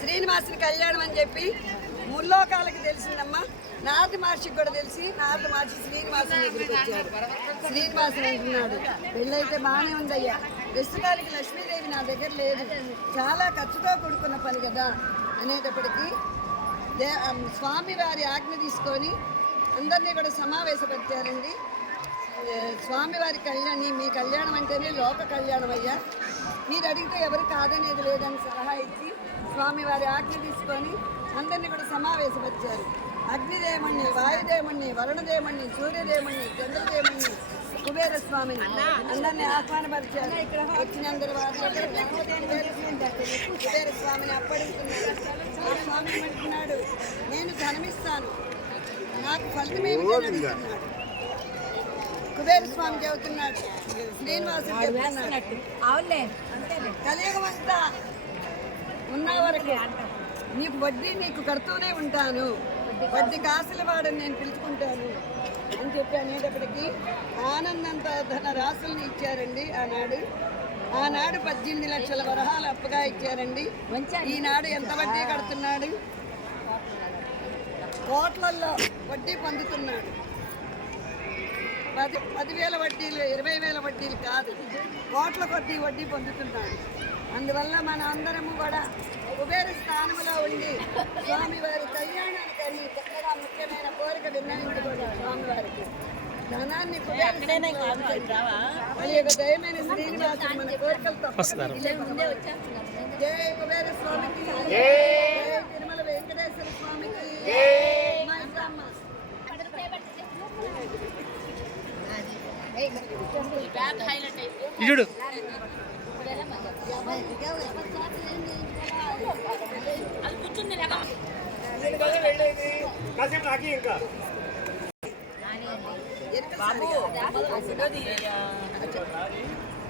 శ్రీనివాసుని కళ్యాణం అని చెప్పి ముల్లోకాలకి తెలిసిందమ్మా. నారద మహర్షికి కూడా తెలిసి నారద మహర్షి శ్రీనివాసుని దగ్గరికి వచ్చాడు శ్రీనివాసుని అంటున్నాడు పెళ్ళైతే బాగానే ఉందయ్యా. ప్రస్తుతానికి లక్ష్మీదేవి నా దగ్గర లేదు. చాలా ఖర్చుతో కూడుకున్న పని కదా అనేటప్పటికీ దే స్వామి వారి ఆజ్ఞ తీసుకొని అందరినీ కూడా సమావేశపరిచారండి. స్వామివారి కళ్యాణి మీ కళ్యాణం అంటేనే లోక కళ్యాణం అయ్యా. మీరు అడిగితే ఎవరు కాదనేది లేదని సలహా ఇచ్చి స్వామివారి ఆజ్ఞ తీసుకొని అందరినీ కూడా సమావేశపరిచారు. అగ్నిదేవుణ్ణి వాయుదేవుణ్ణి వరుణదేవుణ్ణి సూర్యదేవుణ్ణి చంద్రదేవుణ్ణి కుబేర స్వామిని అందరినీ ఆహ్వానపరిచారు. వచ్చిన అందరి వారిలో కుబేర స్వామిని ఆ స్వామి అంటున్నాడు నేను ధనమిస్తాను. నాకు ఫలితమేమి కుబేర స్వామి చెబుతున్నాడు శ్రీనివాసుడు చెబుతున్నాడు అవునులే కలియుగం అంతా ఉన్న వరకు. నీకు వడ్డీ నీకు కడుతూనే ఉంటాను. వడ్డీ కాసుల వాడని నేను పిలుచుకుంటాను అని చెప్పి అనేటప్పటికీ ఆనందంత ధన రాసుల్ని ఇచ్చారండి ఆనాడు. ఆనాడు పద్దెనిమిది లక్షల వరహాలు అప్పుగా ఇచ్చారండి. ఈనాడు ఎంత వడ్డీ కడుతున్నాడు? కోట్లల్లో వడ్డీ పొందుతున్నాడు. పది పదివేల వడ్డీలు ఇరవై వేల వడ్డీలు కాదు. కోట్ల కొద్ది వడ్డీ పొందుతున్నాడు అందువల్ల మన అందరము కూడా కుబేర స్థానంలో ఉండి స్వామివారి కళ్యాణానికని చక్కగా ముఖ్యమైన కోరిక విన్నవించుకోండి స్వామివారికి. ధనాన్ని దయమైన శ్రీనివాసుడు మన కోరికలతో జై కుబేర స్వామికి. ఇడు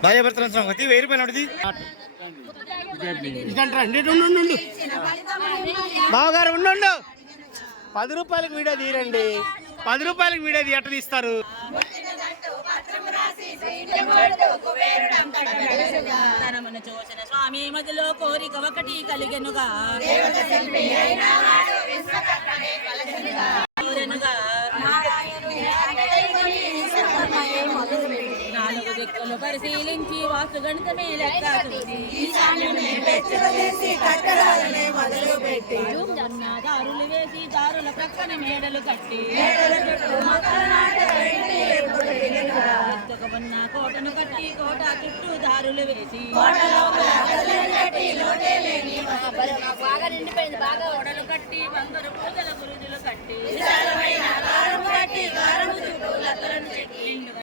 భార్య భర్తల సంగతి వెయ్యి రూపాయలు అడిది బావగారు ఉండు పది రూపాయలకు వీడియో తీయరండి పది రూపాయలకు వీడియో తీయట తీస్తారు తనమును చూసిన స్వామి మదిలో కోరిక ఒకటి కలిగెనుగా. నాలుగు దిక్కులు పరిశీలించి వాస్తు గణితమే లెక్క దారులు వేసి దారుల ప్రక్కన మేడలు కట్టి. దారులు వేసి బాగా నిండిపోయింది. బాగా ఓడలు కట్టి అందరు పూజల గురుజులు కట్టి.